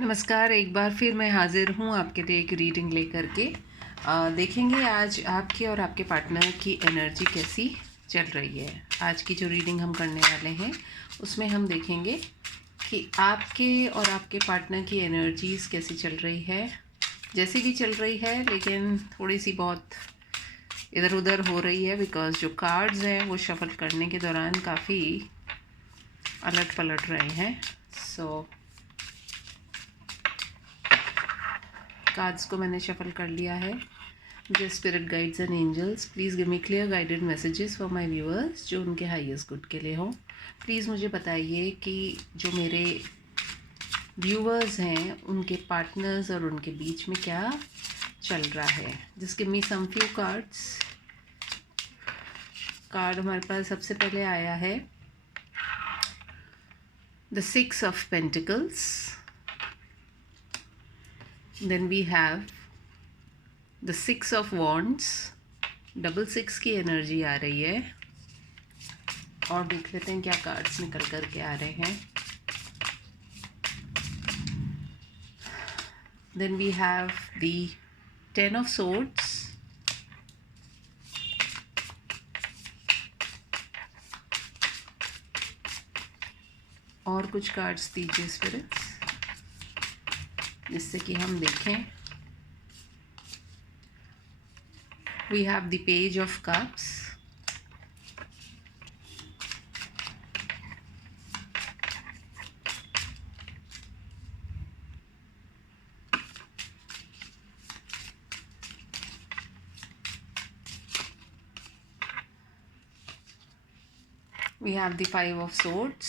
नमस्कार, एक बार फिर मैं हाज़िर हूँ आपके लिए एक रीडिंग लेकर के। देखेंगे आज आपके और आपके पार्टनर की एनर्जी कैसी चल रही है। आज की जो रीडिंग हम करने वाले हैं उसमें हम देखेंगे कि आपके और आपके पार्टनर की एनर्जीज़ कैसी चल रही है। जैसी भी चल रही है लेकिन थोड़ी सी बहुत इधर उधर हो रही है, बिकॉज़ जो कार्ड्स हैं वो शफल करने के दौरान काफ़ी अलट पलट रहे हैं। कार्ड्स को मैंने शफल कर लिया है। मुझे spirit guides and angels please give me clear guided messages for my viewers जो उनके हाईएस्ट गुड के लिए हो। प्लीज़ मुझे बताइए कि जो मेरे व्यूअर्स हैं उनके पार्टनर्स और उनके बीच में क्या चल रहा है। Just give me some few cards. Card हमारे पास सबसे पहले आया है the 6 of pentacles, then we have the 6 of wands. Double 6 की एनर्जी आ रही है और देख लेते हैं क्या कार्ड्स निकल कर के आ रहे हैं। Then we have the 10 of swords, और कुछ कार्ड्स दीजिए स्पिरिट्स जिससे कि हम देखें। We have the page of cups, we have the 5 of swords,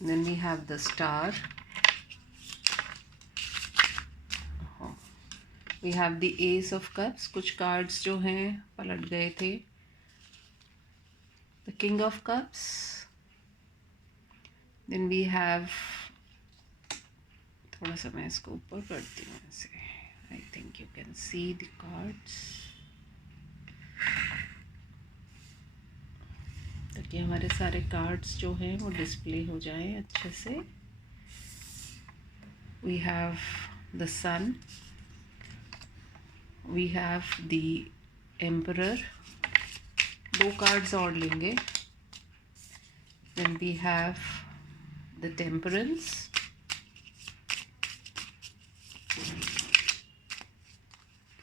then we have the star, we have the ace of cups। कुछ कार्ड्स जो हैं पलट गए थे। the king of cups, then we have, थोड़ा सा मैं इसको ऊपर करती हूँ ऐसे, I think you can see the cards, ताकि हमारे सारे कार्ड्स जो हैं वो डिस्प्ले हो जाएं अच्छे से। We have the sun, we have the emperor. दो कार्ड्स और लेंगे। Then we have the temperance,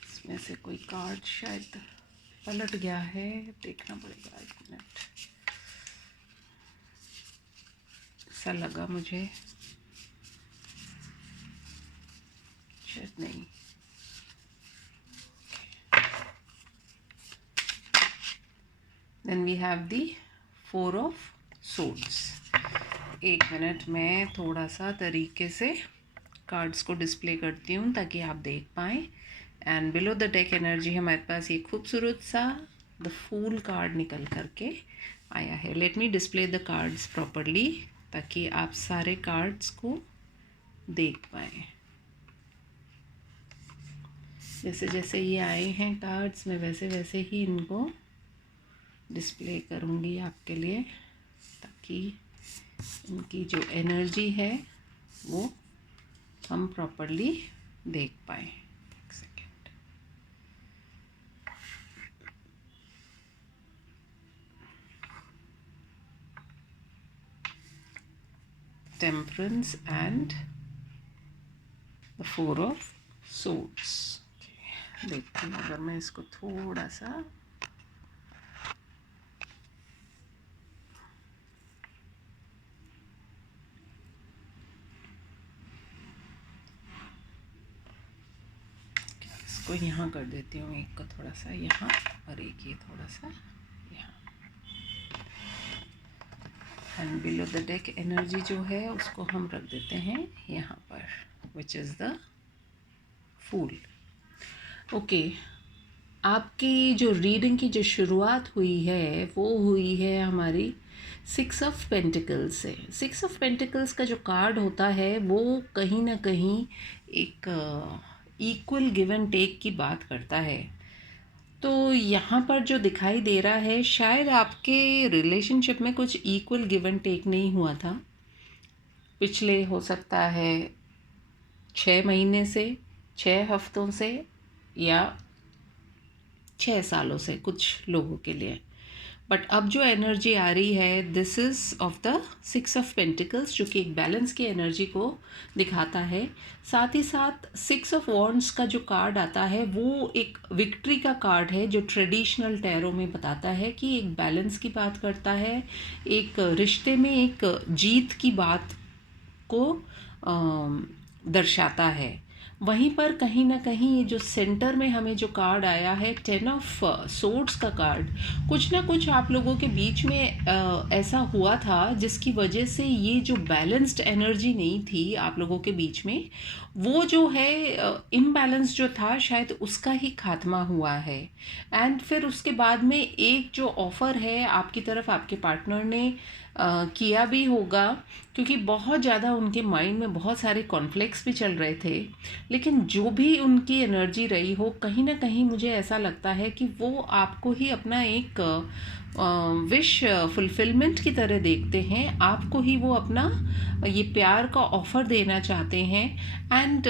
इसमें से कोई कार्ड शायद पलट गया है, देखना पड़ेगा, एक मिनट। ऐसा लगा मुझे, शायद नहीं। Then we have the 4 of swords. एक मिनट में थोड़ा सा तरीके से कार्ड्स को डिस्प्ले करती हूँ ताकि आप देख पाएँ। And below the deck energy हमारे पास ये खूबसूरत सा द फूल कार्ड निकल करके आया है। Let me display the cards properly ताकि आप सारे कार्ड्स को देख पाएँ। जैसे जैसे ये आए हैं कार्ड्स, मैं वैसे वैसे ही इनको डिस्प्ले करूँगी आपके लिए ताकि इनकी जो एनर्जी है वो हम प्रॉपरली देख पाएँ। एक second. Temperance and the 4 of swords. देखते हैं अगर मैं इसको थोड़ा सा को यहाँ कर देती हूँ, एक को थोड़ा सा यहाँ और एक ये थोड़ा सा यहाँ। And below the deck energy जो है उसको हम रख देते हैं यहाँ पर, which is the fool. Okay, आपकी जो रीडिंग की जो शुरुआत हुई है वो हुई है हमारी 6 ऑफ पेंटिकल्स से। 6 ऑफ पेंटिकल्स का जो कार्ड होता है वो कहीं ना कहीं एक इक्वल गिव एंड टेक की बात करता है। तो यहाँ पर जो दिखाई दे रहा है, शायद आपके रिलेशनशिप में कुछ इक्वल गिव एंड टेक नहीं हुआ था पिछले, हो सकता है 6 महीने से, 6 हफ्तों से, या 6 सालों से कुछ लोगों के लिए। बट अब जो एनर्जी आ रही है, this is of the 6 of pentacles, जो कि एक बैलेंस की एनर्जी को दिखाता है। साथ ही साथ 6 ऑफ वॉन्ड्स का जो कार्ड आता है वो एक विक्ट्री का कार्ड है, जो ट्रेडिशनल टैरो में बताता है कि एक बैलेंस की बात करता है, एक रिश्ते में एक जीत की बात को दर्शाता है। वहीं पर कहीं ना कहीं ये जो सेंटर में हमें जो कार्ड आया है, 10 ऑफ सोर्ड्स का कार्ड, कुछ ना कुछ आप लोगों के बीच में ऐसा हुआ था जिसकी वजह से ये जो बैलेंस्ड एनर्जी नहीं थी आप लोगों के बीच में, वो जो है इम्बैलेंस जो था, शायद उसका ही खात्मा हुआ है। एंड फिर उसके बाद में एक जो ऑफ़र है आपकी तरफ आपके पार्टनर ने किया भी होगा, क्योंकि बहुत ज़्यादा उनके माइंड में बहुत सारे कॉन्फ्लिक्ट्स भी चल रहे थे। लेकिन जो भी उनकी एनर्जी रही हो, कहीं ना कहीं मुझे ऐसा लगता है कि वो आपको ही अपना एक विश फुलफिलमेंट की तरह देखते हैं, आपको ही वो अपना ये प्यार का ऑफ़र देना चाहते हैं। एंड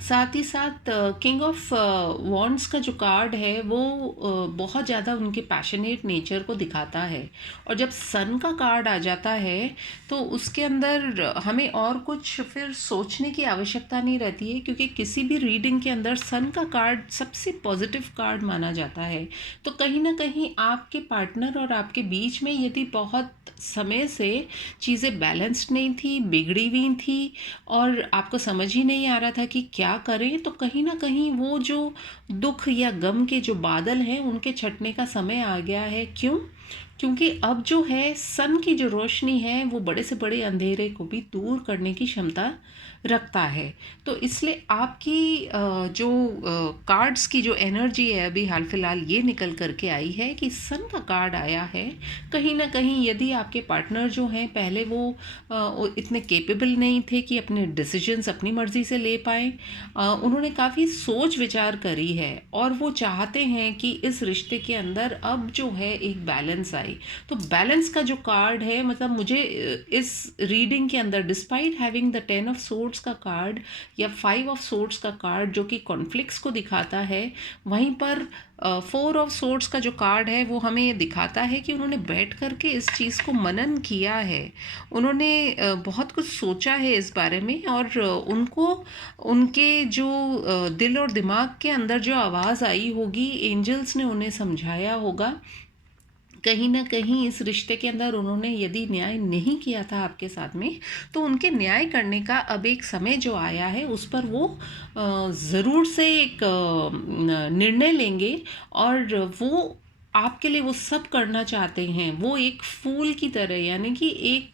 साथ ही साथ किंग ऑफ वॉन्ड्स का जो कार्ड है वो बहुत ज़्यादा उनके पैशनेट नेचर को दिखाता है। और जब सन का कार्ड आ जाता है तो उसके अंदर हमें और कुछ फिर सोचने की आवश्यकता नहीं रहती है, क्योंकि किसी भी रीडिंग के अंदर सन का कार्ड सबसे पॉजिटिव कार्ड माना जाता है। तो कहीं ना कहीं आपके पार्टनर और आपके बीच में यदि बहुत समय से चीज़ें बैलेंस्ड नहीं थी, बिगड़ी हुई थी, और आपको समझ ही नहीं आ रहा था कि क्या करें, तो कहीं ना कहीं वो जो दुख या गम के जो बादल हैं उनके छटने का समय आ गया है। क्यों? क्योंकि अब जो है सन की जो रोशनी है वो बड़े से बड़े अंधेरे को भी दूर करने की क्षमता रखता है। तो इसलिए आपकी जो कार्ड्स की जो एनर्जी है अभी हाल फिलहाल ये निकल करके आई है कि सन का कार्ड आया है। कहीं ना कहीं यदि आपके पार्टनर जो हैं पहले वो इतने केपेबल नहीं थे कि अपने डिसीजंस अपनी मर्ज़ी से ले पाएँ, उन्होंने काफ़ी सोच विचार करी है और वो चाहते हैं कि इस रिश्ते के अंदर अब जो है एक बैलेंस आए। तो बैलेंस का जो कार्ड है, मतलब मुझे इस रीडिंग के अंदर despite having the 10 of swords का कार्ड या 5 ऑफ सोर्ड्स का कार्ड जो कि कॉन्फ्लिक्ट्स को दिखाता है, वहीं पर 4 ऑफ सोर्ड्स का जो कार्ड है वो हमें ये दिखाता है कि उन्होंने बैठ करके इस चीज़ को मनन किया है, उन्होंने बहुत कुछ सोचा है इस बारे में, और उनको उनके जो दिल और दिमाग के अंदर जो आवाज़ आई होगी, एंजल्स ने उन्हें समझाया होगा। कहीं ना कहीं इस रिश्ते के अंदर उन्होंने यदि न्याय नहीं किया था आपके साथ में, तो उनके न्याय करने का अब एक समय जो आया है उस पर वो ज़रूर से एक निर्णय लेंगे, और वो आपके लिए वो सब करना चाहते हैं। वो एक फूल की तरह, यानी कि एक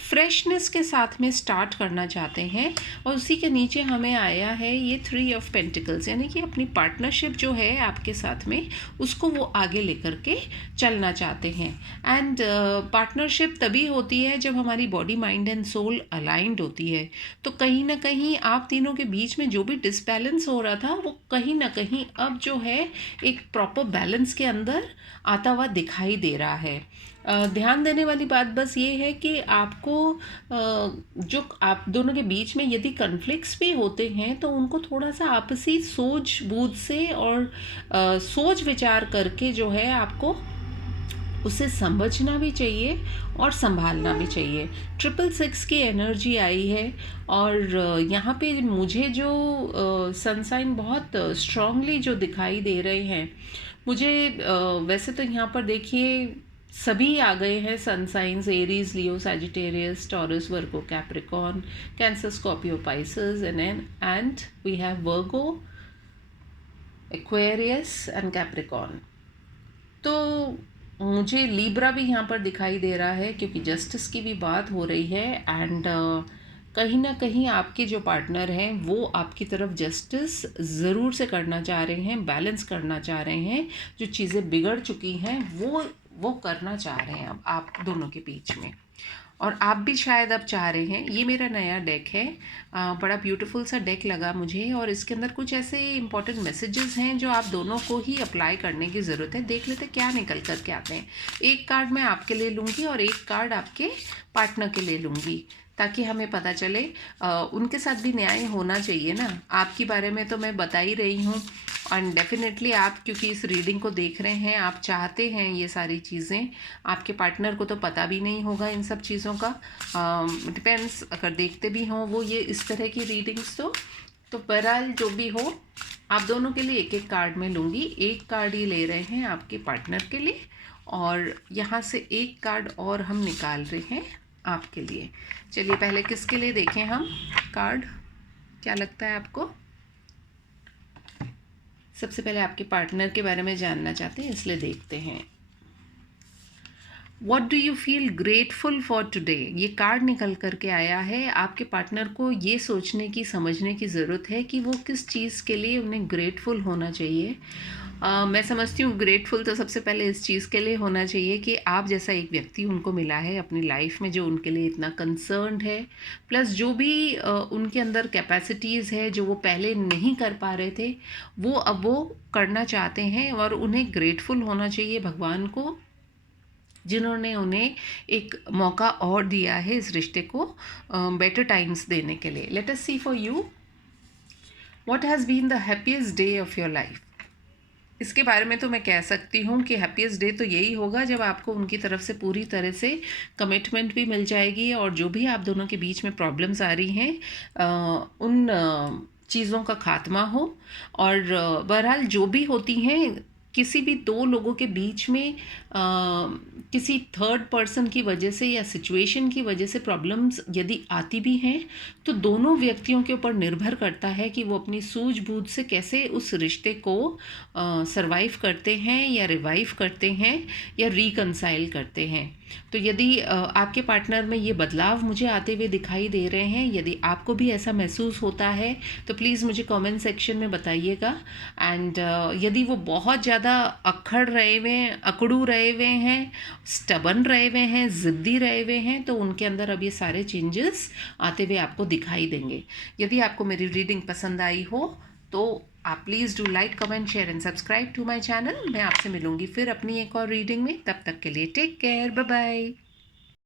फ्रेशनेस के साथ में स्टार्ट करना चाहते हैं। और उसी के नीचे हमें आया है ये 3 ऑफ पेंटिकल्स, यानी कि अपनी पार्टनरशिप जो है आपके साथ में उसको वो आगे लेकर के चलना चाहते हैं। एंड पार्टनरशिप तभी होती है जब हमारी body mind and soul aligned होती है। तो कहीं ना कहीं आप तीनों के बीच में जो भी डिसबैलेंस हो रहा था वो कहीं ना कहीं अब जो है एक प्रॉपर बैलेंस के अंदर आता हुआ दिखाई दे रहा है। ध्यान देने वाली बात बस ये है कि आपको जो आप दोनों के बीच में यदि कन्फ्लिक्ट्स भी होते हैं तो उनको थोड़ा सा आपसी सूझबूझ से और सोच विचार करके जो है आपको उसे समझना भी चाहिए और संभालना भी चाहिए। 666 की एनर्जी आई है, और यहाँ पे मुझे जो सनसाइन बहुत स्ट्रांगली जो दिखाई दे रहे हैं, मुझे वैसे तो यहाँ पर देखिए सभी आ गए हैं sun signs, Aries, Leo, Sagittarius, Taurus, Virgo, Capricorn, Cancer, Scorpio, Pisces, and we have Virgo, Aquarius and Capricorn. तो मुझे लिब्रा भी यहाँ पर दिखाई दे रहा है, क्योंकि जस्टिस की भी बात हो रही है। एंड कहीं ना कहीं आपके जो पार्टनर हैं वो आपकी तरफ जस्टिस ज़रूर से करना चाह रहे हैं, बैलेंस करना चाह रहे हैं। जो चीज़ें बिगड़ चुकी हैं वो करना चाह रहे हैं अब आप दोनों के बीच में। और आप भी शायद अब चाह रहे हैं। ये मेरा नया डेक है, बड़ा ब्यूटीफुल सा डेक लगा मुझे, और इसके अंदर कुछ ऐसे इंपॉर्टेंट मैसेजेस हैं जो आप दोनों को ही अप्लाई करने की ज़रूरत है। देख लेते क्या निकल कर के आते हैं। एक कार्ड मैं आपके लिए लूँगी और एक कार्ड आपके पार्टनर के लिए लूँगी, ताकि हमें पता चले उनके साथ भी न्याय होना चाहिए ना। आपके बारे में तो मैं बता ही रही हूँ, एंड डेफिनेटली आप क्योंकि इस रीडिंग को देख रहे हैं, आप चाहते हैं ये सारी चीज़ें। आपके पार्टनर को तो पता भी नहीं होगा इन सब चीज़ों का, डिपेंड्स, अगर देखते भी हों वो ये इस तरह की रीडिंग्स तो बहरहाल जो भी हो, आप दोनों के लिए एक एक कार्ड में लूँगी। एक कार्ड ये ले रहे हैं आपके पार्टनर के लिए, और यहाँ से एक कार्ड और हम निकाल रहे हैं आपके लिए। चलिए पहले किसके लिए देखें हम कार्ड, क्या लगता है आपको? सबसे पहले आपके पार्टनर के बारे में जानना चाहते हैं, इसलिए देखते हैं। What do you feel grateful for today? ये कार्ड निकल करके आया है। आपके पार्टनर को ये सोचने की, समझने की ज़रूरत है कि वो किस चीज़ के लिए उन्हें ग्रेटफुल होना चाहिए। मैं समझती हूँ ग्रेटफुल तो सबसे पहले इस चीज़ के लिए होना चाहिए कि आप जैसा एक व्यक्ति उनको मिला है अपनी लाइफ में, जो उनके लिए इतना कंसर्न्ड है, प्लस जो भी उनके अंदर कैपेसिटीज़ है जो वो पहले नहीं कर पा रहे थे, वो अब वो करना चाहते हैं, और उन्हें ग्रेटफुल होना चाहिए भगवान को, जिन्होंने उन्हें एक मौका और दिया है इस रिश्ते को बेटर टाइम्स देने के लिए। Let us see for you what has been the happiest day of your life. इसके बारे में तो मैं कह सकती हूँ कि हैप्पीएस्ट डे तो यही होगा जब आपको उनकी तरफ से पूरी तरह से कमिटमेंट भी मिल जाएगी, और जो भी आप दोनों के बीच में प्रॉब्लम्स आ रही हैं उन चीज़ों का खात्मा हो। और बहरहाल जो भी होती हैं, किसी भी दो लोगों के बीच में किसी थर्ड पर्सन की वजह से या सिचुएशन की वजह से प्रॉब्लम्स यदि आती भी हैं, तो दोनों व्यक्तियों के ऊपर निर्भर करता है कि वो अपनी सूझबूझ से कैसे उस रिश्ते को सरवाइव करते हैं, या रिवाइव करते हैं, या रिकंसाइल करते हैं। तो यदि आपके पार्टनर में ये बदलाव मुझे आते हुए दिखाई दे रहे हैं, यदि आपको भी ऐसा महसूस होता है, तो प्लीज़ मुझे कमेंट सेक्शन में बताइएगा। एंड यदि वो बहुत ज़्यादा अकड़ू रहे हुए हैं, स्टबन रहे हुए हैं, ज़िद्दी रहे हुए हैं, तो उनके अंदर अब ये सारे चेंजेस आते हुए आपको दिखाई देंगे। यदि आपको मेरी रीडिंग पसंद आई हो तो आप please do like, comment, share and subscribe to my channel. मैं आपसे मिलूंगी फिर अपनी एक और रीडिंग में। तब तक के लिए टेक केयर, बाय बाय।